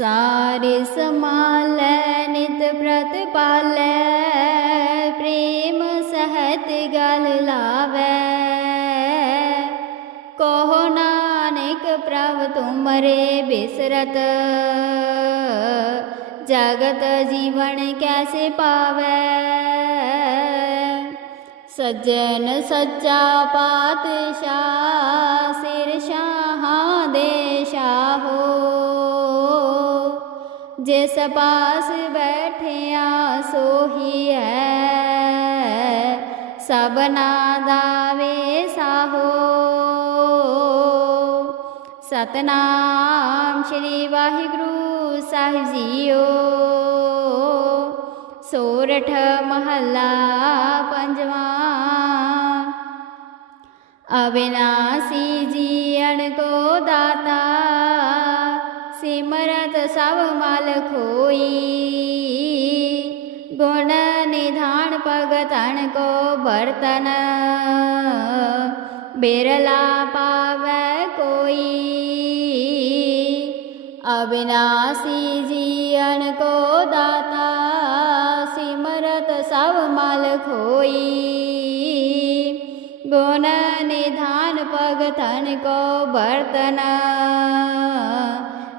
ਸਾਰੇ ਸਮਾਲੈ ਨਿਤ ਪ੍ਰਤ ਪਾਲੈ, ਪ੍ਰੇਮ ਸਹਿਤ ਗਲ ਲਾਵੈ। ਕੋ ਨਾਨਕ ਪ੍ਰਭ ਤੁਮਰੇ ਬਿਸਰਤ, ਜਗਤ ਜੀਵਨ ਕੈਸੇ ਪਾਵੈ? ਸੱਜਣ ਸੱਚਾ ਪਾਤਸ਼ਾਹ ਜਿਸ ਪਾਸ ਬੈਠਿਆ ਸੋਹੀ ਹੈ ਸਬਨਾ ਦਾ ਵੇ ਸਾਹੋ। ਸਤਨਾਮ ਸ਼੍ਰੀ ਵਾਹਿਗੁਰੂ ਸਾਹਿਬ ਜੀਓ। ਸੋਰਠ ਮਹੱਲਾ ਪੰਜਵਾਂ। ਅਬਿਨਾਸੀ ਜੀਵਨ ਕੋ ਦਾਤਾ ਸਿਮਰਤ ਸਭ ਮਲ ਖੋਈ। ਗੁਣ ਨਿਧਾਨ ਭਗਤਨ ਕੋ ਬਰਤਨ ਬਿਰਲਾ ਪਾਵੈ ਕੋਈ। ਅਬਿਨਾਸੀ ਜੀਵਨ ਕੋ ਦਾਤਾ। ਸਿਮਰਤ ਸਭ ਮਲ ਖੋਈ। ਗੁਣ ਨਿਧਾਨ ਭਗਤਨ ਕੋ ਬਰਤਨ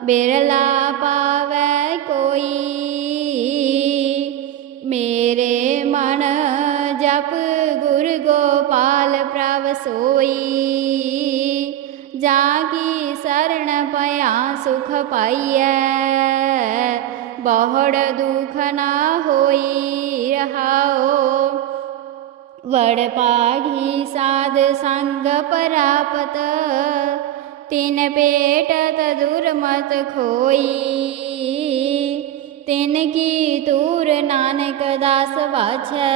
ਬਿਰਲਾ ਪਾਵੈ ਕੋਈ। ਮੇਰੇ ਮਨ ਜਪ ਗੁਰ ਗੋਪਾਲ ਪ੍ਰਭ ਸੋਈ। ਜਾ ਕੀ ਸਰਣ ਪਿਆ ਸੁਖ ਪਾਈਐ। ਬਹੁੜ ਦੁਖ ਨਾ ਹੋਈ ਰਹਾਓ ਵੜ ਪਾਗੀ ਸਾਧ ਸੰਗ ਪਰਾਪਤ। ਤਿਨ ਪੇਟਤ ਦੁਰਮਤ ਖੋਈ। ਤਿਨ ਕੀ ਤੂਰ ਨਾਨਕ ਦਾਸ ਵਾਛੈ।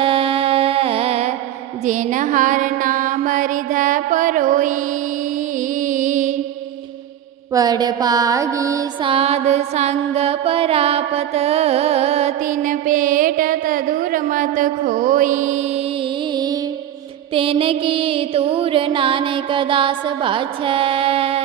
ਜਿਨ ਹਰ ਨਾਮ ਰਿਧੈ ਪਰੋਈ। ਵੜ ਪਾਗੀ ਸਾਧ ਸੰਗ ਪਰਾਪਤ। ਤਿਨ ਪੇਟਤ ਦੁਰਮਤ ਖੋਈ। ਤਿਨ ਕੀ ਤੂਰ ਨਾਨਕ ਦਾਸ ਬਾਛੈ